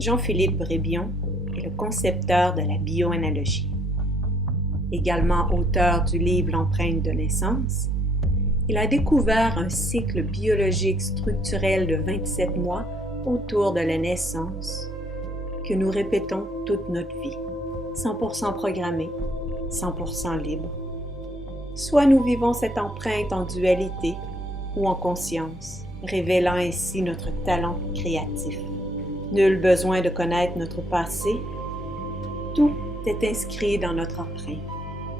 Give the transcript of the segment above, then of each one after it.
Jean-Philippe Brébion est le concepteur de la bioanalogie. Également auteur du livre L'empreinte de naissance, il a découvert un cycle biologique structurel de 27 mois autour de la naissance que nous répétons toute notre vie, 100% programmé, 100% libre. Soit nous vivons cette empreinte en dualité ou en conscience, révélant ainsi notre talent créatif. Nul besoin de connaître notre passé, tout est inscrit dans notre empreinte.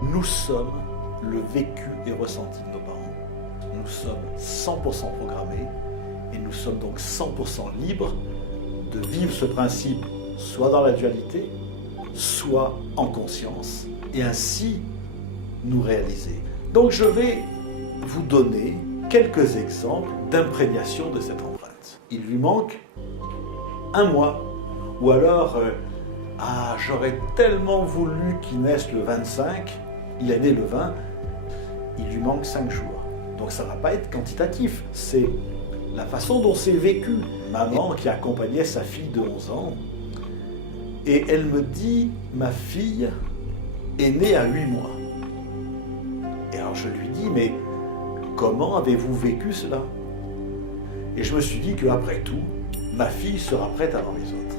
Nous sommes le vécu et ressenti de nos parents. Nous sommes 100% programmés et nous sommes donc 100% libres de vivre ce principe soit dans la dualité, soit en conscience, et ainsi nous réaliser. Donc je vais vous donner quelques exemples d'imprégnation de cette empreinte. Il lui manque un mois, ou alors j'aurais tellement voulu qu'il naisse le 25, il est né le 20, il lui manque 5 jours. Donc ça ne va pas être quantitatif, c'est la façon dont c'est vécu. Maman qui accompagnait sa fille de 11 ans, et elle me dit, ma fille est née à 8 mois. Et alors je lui dis, mais comment avez-vous vécu cela? Et je me suis dit qu'après tout, ma fille sera prête avant les autres.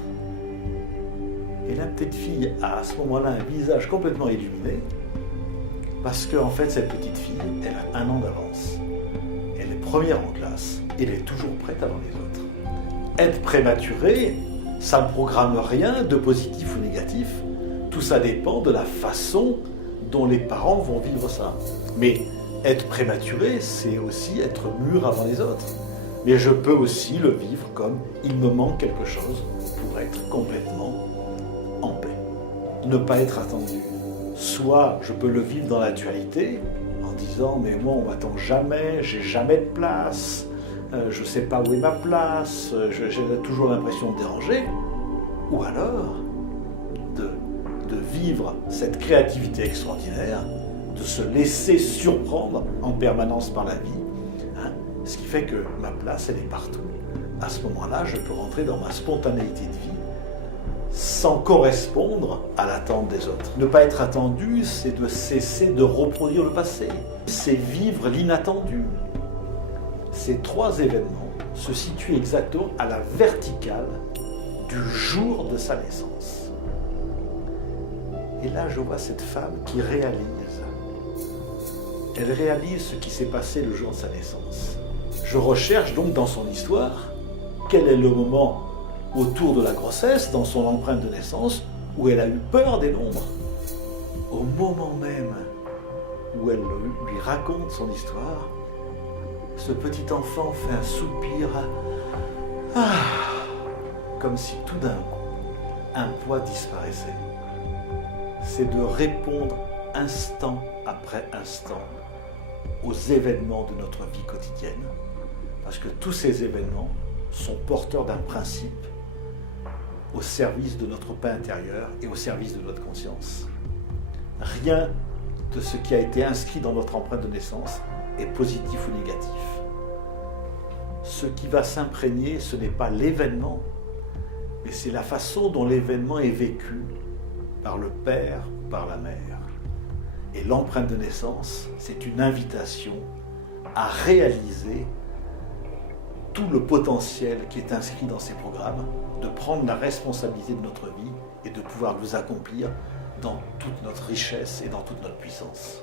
Et la petite fille a à ce moment-là un visage complètement illuminé, parce qu'en fait, cette petite fille, elle a 1 an d'avance. Elle est première en classe, et elle est toujours prête avant les autres. Être prématuré, ça ne programme rien de positif ou négatif. Tout ça dépend de la façon dont les parents vont vivre ça. Mais être prématuré, c'est aussi être mûr avant les autres. Mais je peux aussi le vivre comme il me manque quelque chose pour être complètement en paix. Ne pas être attendu. Soit je peux le vivre dans la dualité, en disant mais moi on m'attend jamais, j'ai jamais de place, je ne sais pas où est ma place, j'ai toujours l'impression de déranger. Ou alors de vivre cette créativité extraordinaire, de se laisser surprendre en permanence par la vie. Ce qui fait que ma place, elle est partout. À ce moment-là, je peux rentrer dans ma spontanéité de vie sans correspondre à l'attente des autres. Ne pas être attendu, c'est de cesser de reproduire le passé. C'est vivre l'inattendu. Ces 3 événements se situent exactement à la verticale du jour de sa naissance. Et là, je vois cette femme qui réalise. Elle réalise ce qui s'est passé le jour de sa naissance. Je recherche donc dans son histoire quel est le moment autour de la grossesse, dans son empreinte de naissance, où elle a eu peur des nombres. Au moment même où elle lui raconte son histoire, ce petit enfant fait un soupir, comme si tout d'un coup, un poids disparaissait. C'est de répondre instant après instant aux événements de notre vie quotidienne, parce que tous ces événements sont porteurs d'un principe au service de notre paix intérieure et au service de notre conscience. Rien de ce qui a été inscrit dans notre empreinte de naissance est positif ou négatif. Ce qui va s'imprégner, ce n'est pas l'événement, mais c'est la façon dont l'événement est vécu par le père ou par la mère. Et l'empreinte de naissance, c'est une invitation à réaliser tout le potentiel qui est inscrit dans ces programmes, de prendre la responsabilité de notre vie et de pouvoir nous accomplir dans toute notre richesse et dans toute notre puissance.